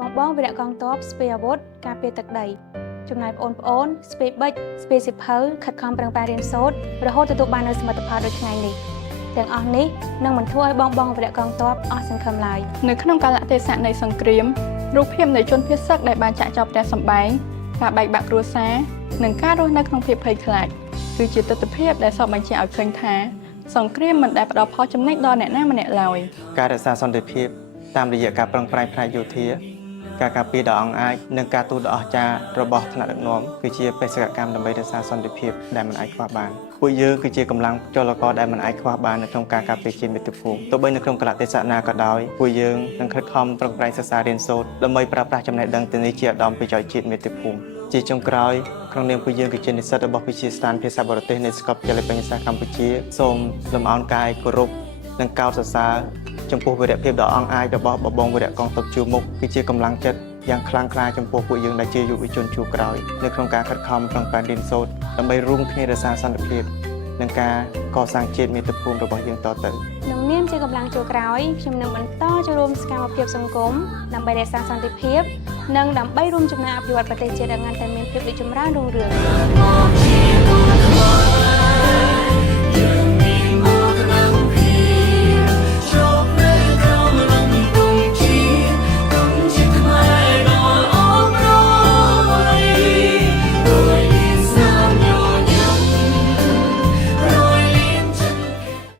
បងវីរៈកងទ័ពស្ពេអាវុធការពារទឹកដីចំណែកបងប្អូនស្ពេបិចស្ពេសិភៅខិតខំប្រឹងប្រែងរៀនសូត្ររហូតទទួលបាននូវសមិទ្ធផលដូចថ្ងៃនេះទាំងអស់នេះនឹងមិនធ្វើឲ្យបងវីរៈកងទ័ពអស់សង្ឃឹមឡើយនៅក្នុងកាលៈទេសៈនៃសង្គ្រាមរូបភាពនៃជនភៀសសឹកដែលបានចាក់ចោលផ្ទះសម្បែងការបែកបាក់គ្រួសារនិងការរស់នៅក្នុងភាពភ័យខ្លាចគឺជាទស្សនវិជ្ជាដែលសពបញ្ជាក់ឲ្យឃើញថាសង្គ្រាមមិនដែលផ្ដល់ផលចំណេញដល់អ្នកណាម្នាក់ឡើយការរក្សាសន្តិភាពតាមរយៈការប្រឹងប្រែងផ្នែកយោធាការការពារដ៏អង់អាចនិងការទូតដ៏អស្ចារ្យរបស់ថ្នាក់ដឹកនាំគឺជាបេសកកម្មដើម្បីរក្សាសន្តិភាពដែលមិនអាចខ្វះបានពួកយើងគឺជាកម្លាំងចលករដែលមិនអាចខ្វះបាននៅក្នុងការការពារជាតិមាតុភូមិទោះបីនៅក្នុងកលៈទេសៈណាក៏ដោយពួកយើងនឹងខិតខំប្រឹងប្រែងសិក្សារៀនសូត្រដើម្បីប្រើប្រាស់ចំណេះដឹងទាំងនេះជាឧត្តមប្រយោជន៍ជាតិមាតុភូមិជាចុងក្រោយក្នុងនាមពួកយើងគឺជានិស្សិតរបស់វិទ្យាស្ថានភាសាបរទេសនៃសាកលវិទ្យាល័យបញ្ញាសាស្ត្រកម្ពុជាសូមលំអោនកាយគោរពនិងកោតសរសើរចំពោះវីរភាពដ៏អង់អាចរបស់បងវីរៈកងទ័ពជួរមុខគឺជាកម្លាំងចិត្តយ៉ាងខ្លាំងក្លាចំពោះពួកយើងដែលជាយុវជនជួរក្រោយនៅក្នុងការខិតខំប្រឹងប្រែងរៀនសូត្រដើម្បីរួមគ្នារក្សាសន្តិភាពនិងការកសាងជាតិមាតុភូមិរបស់យើងតទៅក្នុងនាមជាកម្លាំងជួរក្រោយខ្ញុំនឹងបន្តចូលរួមសកម្មភាពសង្គមដើម្បីរក្សាសន្តិភាពនិងដើម្បីរួមចំណែកអភិវឌ្ឍប្រទេសជាតិឲ្យកាន់តែមានភាពរីកចម្រើនរុងរឿង